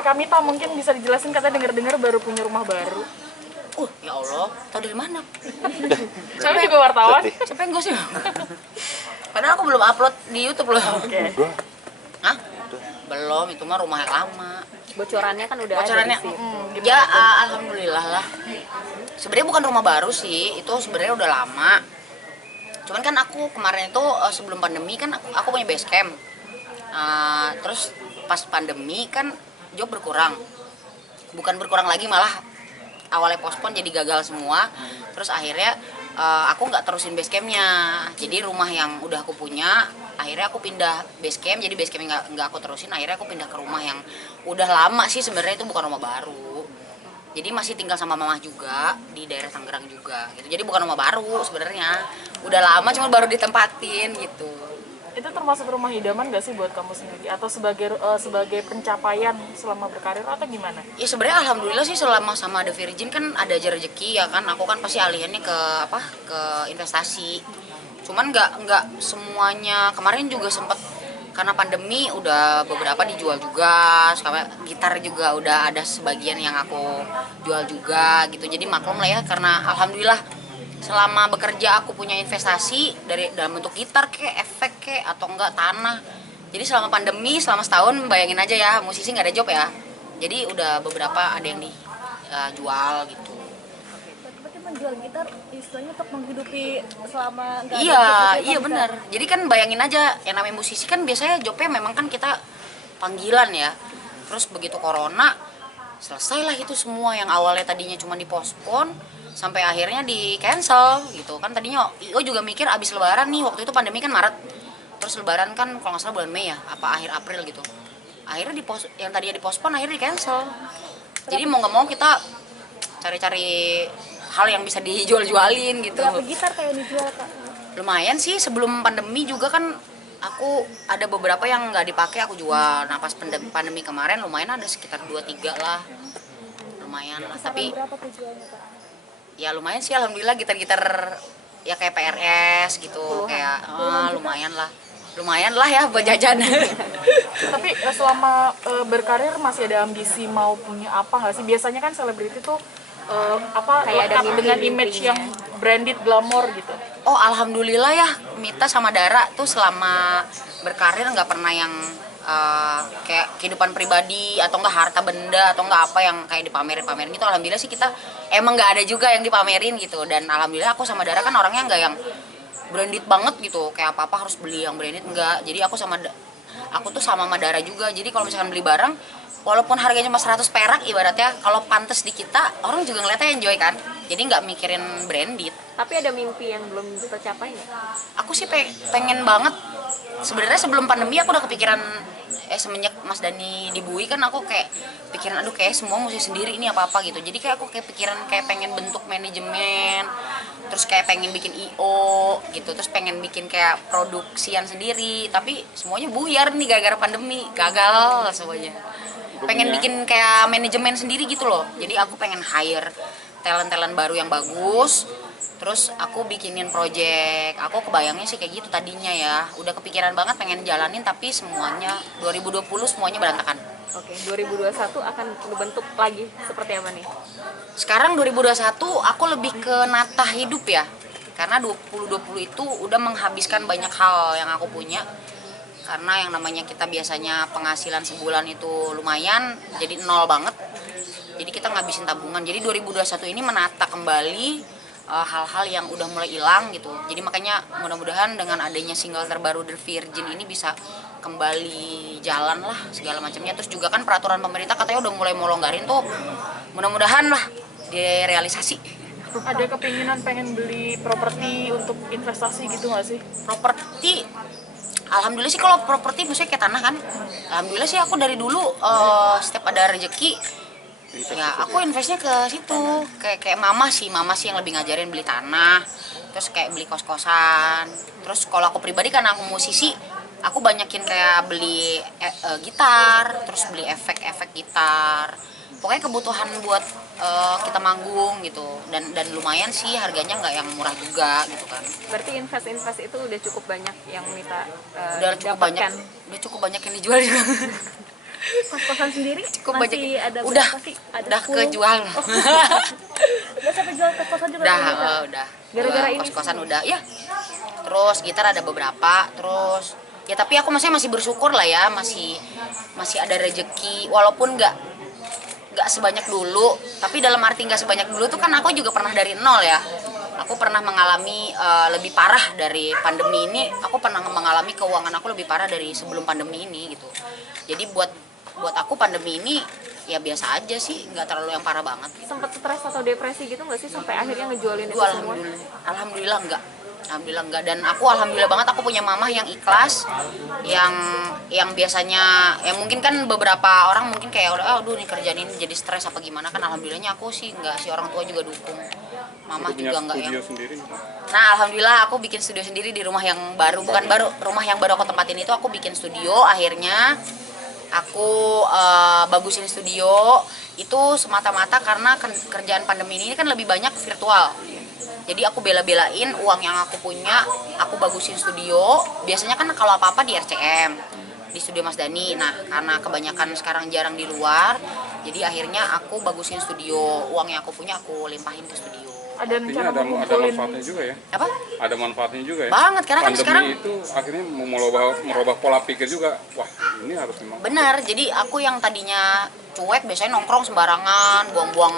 Kak Mita mungkin bisa dijelasin, katanya dengar-dengar baru punya rumah baru. Ya Allah, tahu dari mana? Saya juga wartawan. Siapa yang gosip? Padahal aku belum upload di YouTube loh. Oke. Hah? Belum, itu mah rumah yang lama. Bocorannya kan udah Bocorannya, ada di situ. ya alhamdulillah lah. Sebenarnya bukan rumah baru sih, itu sebenarnya udah lama. Cuman kan aku kemarin itu sebelum pandemi kan aku punya base camp. Terus pas pandemi kan job berkurang. Bukan berkurang lagi, malah awalnya pospon jadi gagal semua. Terus akhirnya aku nggak terusin base campnya. Jadi rumah yang udah aku punya, akhirnya aku pindah base camp. Jadi base camp nggak aku terusin, akhirnya aku pindah ke rumah yang udah lama sih, sebenarnya itu bukan rumah baru. Jadi masih tinggal sama mama juga di daerah Tangerang juga gitu. Jadi bukan rumah baru sebenarnya, udah lama cuma baru ditempatin gitu. Itu termasuk rumah idaman gak sih buat kamu sendiri? Atau sebagai pencapaian selama berkarir atau gimana? Ya sebenarnya alhamdulillah sih, selama sama The Virgin kan ada aja rezeki ya kan. Aku kan pasti alihannya ke investasi. Cuman nggak semuanya. Kemarin juga sempet karena pandemi udah beberapa dijual juga. Sama gitar juga udah ada sebagian yang aku jual juga gitu. Jadi maklum lah ya, karena alhamdulillah selama bekerja aku punya investasi dari dalam bentuk gitar efek atau enggak tanah. Jadi selama pandemi, selama setahun, bayangin aja ya, musisi nggak ada job ya. Jadi udah beberapa ada yang dijual gitu. Berarti menjual gitar istilahnya untuk menghidupi selama nggak ada Iya, job, iya benar. Jadi kan bayangin aja, yang namanya musisi kan biasanya jobnya memang kan kita panggilan ya. Terus begitu corona, selesailah itu semua yang awalnya tadinya cuma dipospon sampai akhirnya di cancel gitu kan. Tadinya IO juga mikir abis lebaran nih, waktu itu pandemi kan Maret, terus lebaran kan kalau nggak salah bulan Mei ya, apa akhir April gitu. Akhirnya yang tadinya dipospon akhirnya di cancel. Jadi mau nggak mau kita cari-cari hal yang bisa dijual-jualin gitu. Berapa gitar kayak yang dijual Kak? Lumayan sih, sebelum pandemi juga kan aku ada beberapa yang nggak dipakai aku jual. Nah pas pandemi kemarin lumayan, ada sekitar 2-3 lah, lumayan lah. Tapi Berapa tuh jualnya Kak? ya lumayan sih alhamdulillah, gitar-gitar ya kayak PRS gitu, kayak lumayan lah ya buat jajan. Tapi selama berkarir masih ada ambisi mau punya apa nggak sih? Biasanya kan selebriti tuh Kayak ada lengkap dengan image yang branded glamor gitu. Oh alhamdulillah ya, Mita sama Dara tuh selama berkarir nggak pernah yang kayak kehidupan pribadi atau enggak harta benda atau enggak apa yang kayak dipamerin gitu. Alhamdulillah sih kita emang nggak ada juga yang dipamerin gitu. Dan alhamdulillah aku sama Dara kan orangnya nggak yang branded banget gitu, kayak apa harus beli yang branded, enggak. Jadi aku tuh sama Dara juga. Jadi kalau misalkan beli barang, walaupun harganya cuma 100 perak ibaratnya, kalau pantas di kita, orang juga ngeliatnya enjoy kan. Jadi nggak mikirin branded. Tapi ada mimpi yang belum tercapai nggak? Aku sih pengen banget. Sebenarnya sebelum pandemi aku udah kepikiran, semenjak Mas Dani di Bui kan aku kayak pikiran, aduh kayak semua mesti sendiri ini apa gitu. Jadi kayak aku kayak pikiran kayak pengen bentuk manajemen, terus kayak pengen bikin IO gitu, terus pengen bikin kayak produksian sendiri. Tapi semuanya buyar nih gara-gara pandemi, gagal semuanya. Pengen bikin kayak manajemen sendiri gitu loh. Jadi aku pengen hire talent-talent baru yang bagus. Terus aku bikinin project. Aku kebayangnya sih kayak gitu tadinya ya. Udah kepikiran banget pengen jalanin, tapi semuanya 2020 semuanya berantakan. Oke, 2021 akan dibentuk lagi seperti apa nih? Sekarang 2021 aku lebih ke nata hidup ya. Karena 2020 itu udah menghabiskan banyak hal yang aku punya. Karena yang namanya kita biasanya penghasilan sebulan itu lumayan, jadi nol banget. Jadi kita ngabisin tabungan. Jadi 2021 ini menata kembali hal-hal yang udah mulai hilang gitu. Jadi makanya mudah-mudahan dengan adanya single terbaru The Virgin ini bisa kembali jalan lah segala macamnya. Terus juga kan peraturan pemerintah katanya udah mulai mau longgarin tuh. Mudah-mudahan lah direalisasi. Ada kepinginan pengen beli properti untuk investasi gitu nggak sih? Properti, alhamdulillah sih kalau properti maksudnya kayak tanah kan. Alhamdulillah sih aku dari dulu setiap ada rezeki ya aku investnya ke situ. Kayak mama sih yang lebih ngajarin beli tanah, terus kayak beli kos-kosan. Terus kalau aku pribadi karena aku musisi, aku banyakin kayak beli gitar, terus beli efek-efek gitar. Pokoknya kebutuhan buat kita manggung gitu. Dan lumayan sih harganya, nggak yang murah juga gitu kan. Berarti invest itu udah cukup banyak yang Mita Udah cukup dapatkan. banyak yang dijual juga. Kos-kosan sendiri Cukup masih banyak. ada Udah, berapa sih? Ada udah 10? kejual. Udah sampai jual kos-kosan juga Udah, Kamita? udah. Gara-gara ini Kos-kosan udah, ya. Terus gitar ada beberapa, terus ya tapi aku masih bersyukur lah ya, masih ada rezeki walaupun nggak sebanyak dulu, tapi dalam arti nggak sebanyak dulu tuh kan aku juga pernah dari nol ya. Aku pernah mengalami lebih parah dari pandemi ini. Aku pernah mengalami keuangan aku lebih parah dari sebelum pandemi ini gitu. Jadi buat aku pandemi ini ya biasa aja sih, nggak terlalu yang parah banget. Sempat stres atau depresi gitu nggak sih sampai akhirnya ngejualin itu Aduh, semua? alhamdulillah enggak. Alhamdulillah enggak, dan aku alhamdulillah banget aku punya mama yang ikhlas, yang biasanya ya mungkin kan beberapa orang mungkin kayak aduh nih kerjaan ini jadi stres apa gimana, kan alhamdulillahnya aku sih enggak sih, orang tua juga dukung. Mama Punya juga enggak studio yang. sendiri. Nah, alhamdulillah aku bikin studio sendiri di rumah yang baru, bukan baru, rumah yang baru aku tempatin itu aku bikin studio. Akhirnya aku bagusin studio itu semata-mata karena kerjaan pandemi ini kan lebih banyak virtual. Jadi aku bela-belain uang yang aku punya, aku bagusin studio. Biasanya kan kalau apa-apa di RCM, di studio Mas Dani. Nah, karena kebanyakan sekarang jarang di luar, jadi akhirnya aku bagusin studio. Uang yang aku punya aku limpahin ke studio. Ada Artinya rencana ada mengumpulin manfaatnya juga ya. Apa? Ada manfaatnya juga ya. Banget, karena kan Pandemi sekarang itu akhirnya merubah pola pikir juga. Wah, ini harus memang. benar. Jadi aku yang tadinya cuek, biasanya nongkrong sembarangan, buang-buang.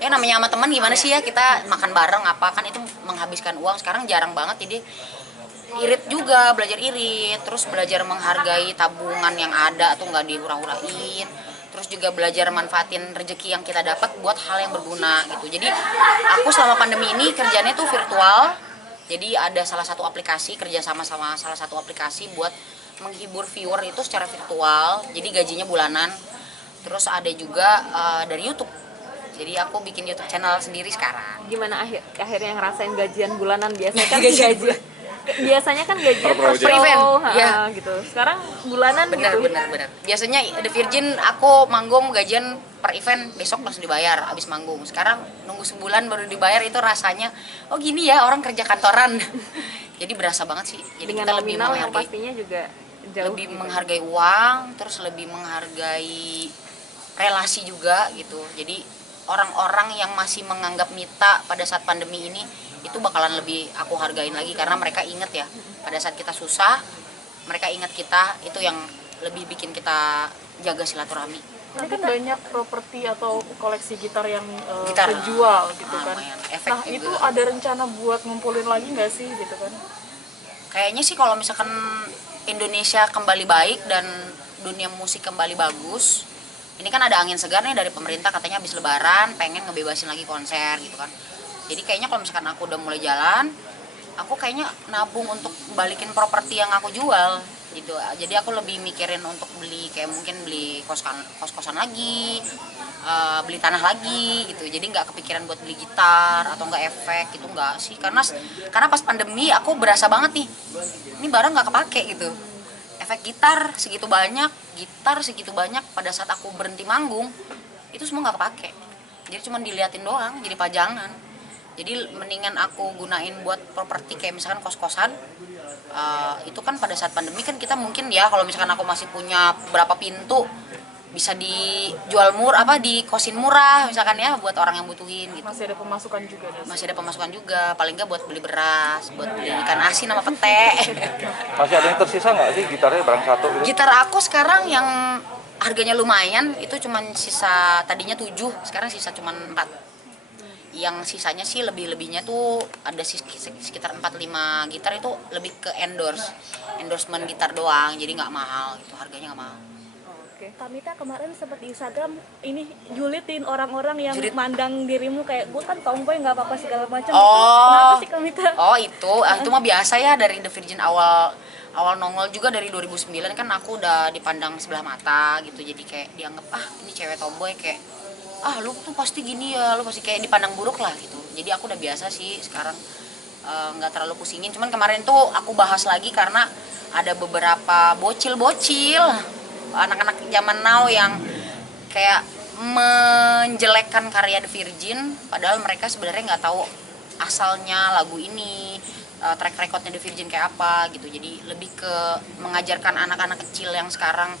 Ya namanya sama teman gimana sih ya, kita makan bareng apa kan itu menghabiskan uang. Sekarang jarang banget, jadi irit juga, belajar irit, terus belajar menghargai tabungan yang ada tuh nggak dihura-hurain, terus juga belajar manfaatin rezeki yang kita dapat buat hal yang berguna gitu. Jadi aku selama pandemi ini kerjanya tuh virtual, jadi ada salah satu aplikasi, kerja sama salah satu aplikasi buat menghibur viewer itu secara virtual, jadi gajinya bulanan. Terus ada juga dari YouTube, jadi aku bikin YouTube channel sendiri sekarang. Gimana akhirnya ngerasain gajian bulanan? Biasanya kan Gajian gaji biasanya kan gajian Per project. per show, event, ya. gitu. Sekarang bulanan Bener. gitu. Biasanya The Virgin aku manggung gajian per event, besok langsung dibayar abis manggung. Sekarang nunggu sebulan baru dibayar, itu rasanya oh gini ya orang kerja kantoran. Jadi berasa banget sih. Jadi Dengan kita lebih nominal yang menghargai, pastinya juga jauh. lebih gitu. menghargai uang, terus lebih menghargai relasi juga gitu. Jadi orang-orang yang masih menganggap Mita pada saat pandemi ini itu bakalan lebih aku hargain lagi, karena mereka inget ya pada saat kita susah, mereka ingat kita, itu yang lebih bikin kita jaga silaturahmi. Tapi banyak properti atau koleksi gitar yang Gitar. terjual gitu kan. Lumayan, efek Nah juga. itu ada rencana buat ngumpulin lagi nggak sih gitu kan? Kayaknya sih kalau misalkan Indonesia kembali baik dan dunia musik kembali bagus, ini kan ada angin segar nih dari pemerintah, katanya habis lebaran pengen ngebebasin lagi konser gitu kan. Jadi kayaknya kalau misalkan aku udah mulai jalan, aku kayaknya nabung untuk balikin properti yang aku jual gitu. Jadi aku lebih mikirin untuk beli, kayak mungkin beli kos-kosan lagi, beli tanah lagi gitu. Jadi nggak kepikiran buat beli gitar atau nggak efek gitu, nggak sih. Karena pas pandemi aku berasa banget nih, ini barang nggak kepake gitu. Efek gitar segitu banyak pada saat aku berhenti manggung itu semua nggak kepake. Jadi cuma diliatin doang, jadi pajangan. Jadi mendingan aku gunain buat properti kayak misalkan kos-kosan. Itu kan pada saat pandemi kan kita mungkin ya, kalau misalkan aku masih punya berapa pintu bisa dijual dikosin murah misalkan ya, buat orang yang butuhin gitu. Masih ada pemasukan juga ada. Masih ada pemasukan juga, paling nggak buat beli beras, buat beli ikan asin sama pete. Masih ada yang tersisa nggak sih gitarnya barang satu gitu? Gitar aku sekarang yang harganya lumayan itu cuman sisa, tadinya 7, sekarang sisa cuman 4. Yang sisanya sih lebihnya tuh ada sekitar 4-5 gitar, itu lebih ke endorsement gitar doang, jadi nggak mahal gitu, harganya nggak mahal. Kamita kemarin sempat di Instagram ini julitin orang-orang yang Julit? mandang dirimu kayak gue kan tomboy nggak apa-apa segala macam. Oh. Itu kenapa sih Kamita? Oh itu mah biasa ya, dari The Virgin awal nongol juga dari 2009 kan aku udah dipandang sebelah mata gitu, jadi kayak dianggap ini cewek tomboy, kayak lu tuh pasti gini ya, lu pasti kayak dipandang buruk lah gitu. Jadi aku udah biasa sih sekarang, nggak terlalu pusingin. Cuman kemarin tuh aku bahas lagi karena ada beberapa bocil anak-anak zaman now yang kayak menjelekkan karya The Virgin, padahal mereka sebenarnya nggak tahu asalnya lagu ini, track recordnya The Virgin kayak apa gitu. Jadi lebih ke mengajarkan anak-anak kecil yang sekarang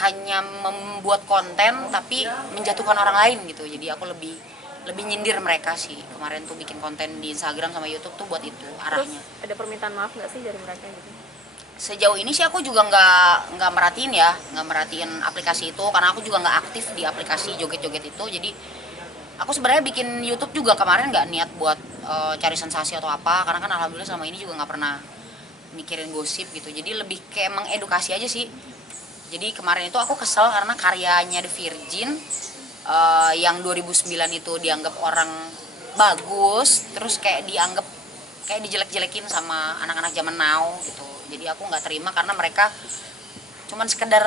hanya membuat konten tapi menjatuhkan orang lain gitu. Jadi aku lebih nyindir mereka sih. Kemarin tuh bikin konten di Instagram sama YouTube tuh buat itu Terus arahnya. ada permintaan maaf nggak sih dari mereka gitu? Sejauh ini sih aku juga nggak merhatiin aplikasi itu karena aku juga nggak aktif di aplikasi joget-joget itu. Jadi aku sebenarnya bikin YouTube juga kemarin nggak niat buat cari sensasi atau apa, karena kan alhamdulillah selama ini juga nggak pernah mikirin gosip gitu. Jadi lebih kayak mengedukasi aja sih. Jadi kemarin itu aku kesel karena karyanya The Virgin yang 2009 itu dianggap orang bagus, terus kayak dianggap kayak dijelek-jelekin sama anak-anak zaman now gitu. Jadi aku nggak terima karena mereka cuman sekedar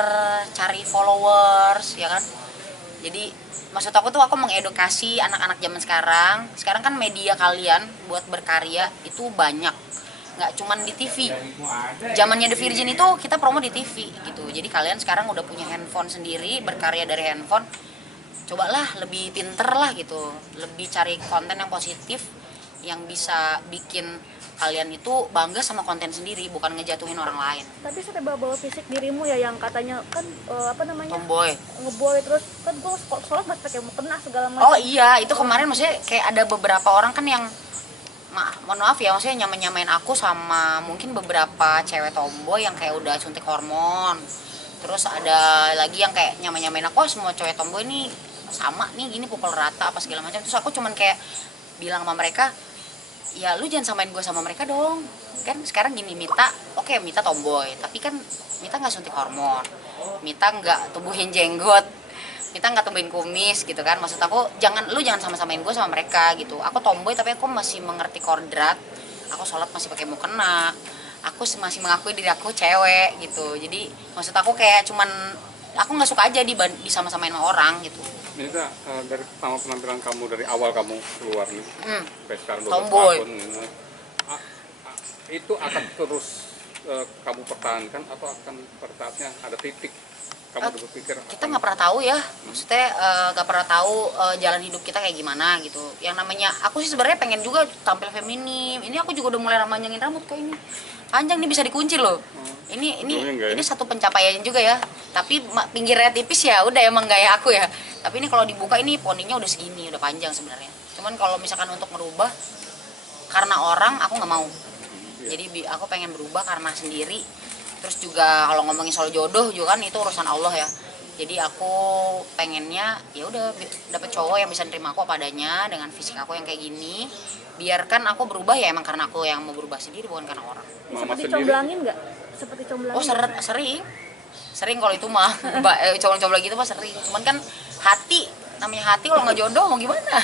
cari followers ya kan. Jadi maksud aku tuh aku mengedukasi anak-anak zaman sekarang. Sekarang kan media kalian buat berkarya itu banyak, nggak cuman di TV. Zamannya The Virgin itu kita promo di TV gitu. Jadi kalian sekarang udah punya handphone sendiri, berkarya dari handphone. Cobalah lebih pinter lah gitu, lebih cari konten yang positif yang bisa bikin kalian itu bangga sama konten sendiri, bukan ngejatuhin orang lain. Tapi saya bawa fisik dirimu ya yang katanya kan apa namanya? Tomboy. Ngeboy terus kan gue sholat masih pakai mukena segala macam. Oh iya, itu kemarin maksudnya kayak ada beberapa orang kan yang mohon maaf ya, maksudnya nyamain aku sama mungkin beberapa cewek tomboy yang kayak udah suntik hormon. Terus ada lagi yang kayak nyamain aku, semua cewek tomboy ini sama nih gini pukul rata apa segala macam. Terus aku cuman kayak bilang sama mereka, ya lu jangan samain gue sama mereka dong. Kan sekarang gini, Mita, oke, Mita tomboy, tapi kan Mita nggak suntik hormon, Mita nggak tumbuhin jenggot, Mita nggak tumbuhin kumis gitu kan. Maksud aku lu jangan sama-samain gue sama mereka gitu. Aku tomboy tapi aku masih mengerti kodrat, aku sholat masih pakai mukena, aku masih mengakui diri aku cewek gitu. Jadi maksud aku kayak cuman aku nggak suka aja disama-samain sama orang gitu. Mita, dari pertama penampilan kamu dari awal kamu keluar nih sampai sekarang 12 Tomboy. tahun gitu, itu akan terus kamu pertahankan atau akan pada saatnya ada titik kamu udah berpikir Kita nggak pernah tahu ya, maksudnya nggak pernah tahu jalan hidup kita kayak gimana gitu. Yang namanya aku sih sebenarnya pengen juga tampil feminim. Ini aku juga udah mulai manjangin rambut kayak ini, panjang nih, bisa dikunci loh. Ini satu pencapaian juga ya. Tapi pinggirnya tipis ya, udah emang gaya aku ya. Tapi ini kalau dibuka ini poninya udah segini, udah panjang sebenarnya. Cuman kalau misalkan untuk merubah karena orang, aku nggak mau. Jadi aku pengen berubah karena sendiri. Terus juga kalau ngomongin soal jodoh juga kan itu urusan Allah ya. Jadi aku pengennya ya udah dapet cowok yang bisa nerima aku apa adanya dengan fisik aku yang kayak gini. Biarkan aku berubah ya emang karena aku yang mau berubah sendiri, bukan karena orang. Seperti comblangin nggak? Seperti comblangin. Oh sering kalau itu mah comblang gitu mah sering. Cuman kan namanya hati kalau nggak jodoh mau gimana?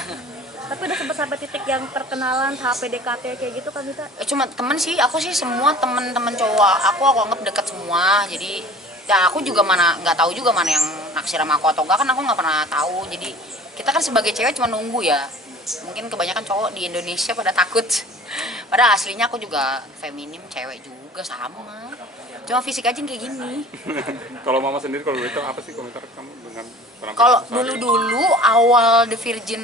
Tapi udah sempat sampai titik yang perkenalan, tahap PDKT kayak gitu kan Mita? Cuma temen sih, aku sih semua temen-temen cowok aku anggap deket semua. Jadi ya aku juga nggak tahu juga mana yang naksir sama aku atau enggak, kan aku nggak pernah tahu. Jadi kita kan sebagai cewek cuma nunggu ya. Mungkin kebanyakan cowok di Indonesia pada takut. Padahal aslinya aku juga feminim, cewek juga sama. Cuma fisik aja yang kayak gini. kalau mama sendiri kalau itu apa sih komentar kamu dengan penampilan Kalau saat ini? dulu awal The Virgin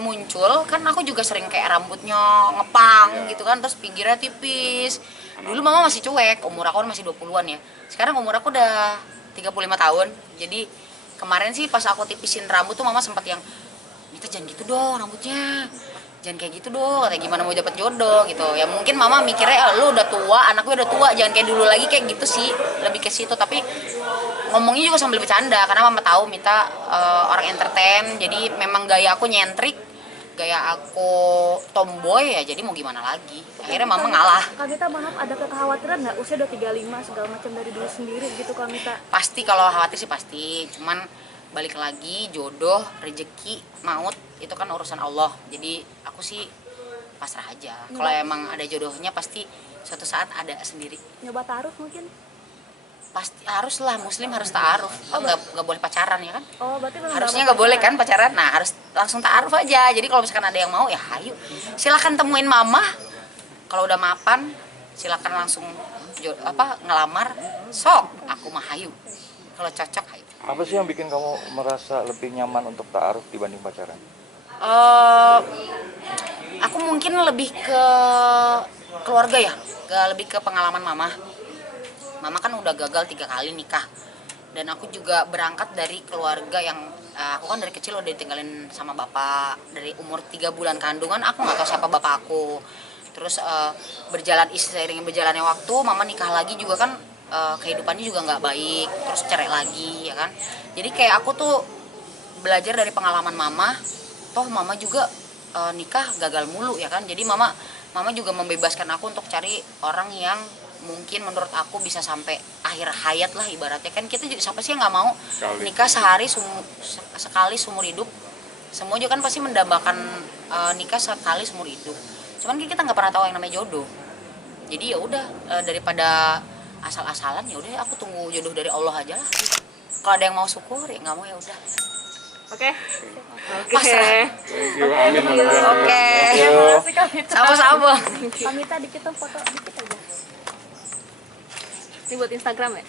muncul kan aku juga sering kayak rambutnya ngepang gitu kan, terus pinggirnya tipis. Dulu mama masih cuek, umur aku kan masih 20-an ya. Sekarang umur aku udah 35 tahun. Jadi kemarin sih pas aku tipisin rambut tuh mama sempat yang, Mita jangan gitu dong rambutnya, jangan kayak gitu dong, kayak gimana mau dapet jodoh gitu. Ya mungkin mama mikirnya lu udah tua, anak gue udah tua, jangan kayak dulu lagi, kayak gitu sih, lebih ke situ. Tapi ngomongnya juga sambil bercanda karena mama tahu Mita orang entertain. Jadi memang gaya aku nyentrik, gaya aku tomboy ya, jadi mau gimana lagi. Akhirnya mama ngalah. Kak Mita, maaf, ada kekhawatiran nggak usia udah 35 segala macam dari dulu sendiri gitu Kak Mita? Pasti kalau khawatir sih pasti, cuman balik lagi jodoh, rezeki, maut itu kan urusan Allah. Jadi aku sih pasrah aja. Kalau emang ada jodohnya pasti suatu saat ada sendiri. Nyoba taruh mungkin? Pasti haruslah, muslim harus ta'aruf. Nggak boleh pacaran ya kan? Oh, berarti memang Harusnya nggak boleh kan pacaran. Nah, harus langsung ta'aruf aja. Jadi kalau misalkan ada yang mau ya hayu. Silakan temuin mama. Kalau udah mapan, silakan langsung ngelamar. Sok, aku mah hayu. Kalau cocok hayu. Apa sih yang bikin kamu merasa lebih nyaman untuk ta'aruf dibanding pacaran? Aku mungkin lebih ke keluarga ya, lebih ke pengalaman mama. Mama kan udah gagal 3 kali nikah. Dan aku juga berangkat dari keluarga yang aku kan dari kecil udah ditinggalin sama bapak. Dari umur 3 bulan kandungan aku nggak tahu siapa bapak aku. Terus seiring berjalannya waktu, mama nikah lagi juga kan, kehidupannya juga nggak baik. Terus cerai lagi ya kan. Jadi kayak aku tuh belajar dari pengalaman mama. Toh mama juga nikah gagal mulu ya kan. Jadi mama juga membebaskan aku untuk cari orang yang mungkin menurut aku bisa sampai akhir hayat lah ibaratnya. Kan kita juga siapa sih yang nggak mau nikah sekali seumur hidup. Semua juga kan pasti mendambakan nikah sekali seumur hidup. Cuman kita nggak pernah tahu yang namanya jodoh. Jadi ya udah, daripada asal-asalan ya udah aku tunggu jodoh dari Allah aja lah. Kalau ada yang mau syukur ya, nggak mau ya udah. Oke. Pasrah. Thank you, amin. Oke. Makasih Kamita. Sama-sama. Kamita dikit dong foto dikit aja. Ini buat Instagram ya?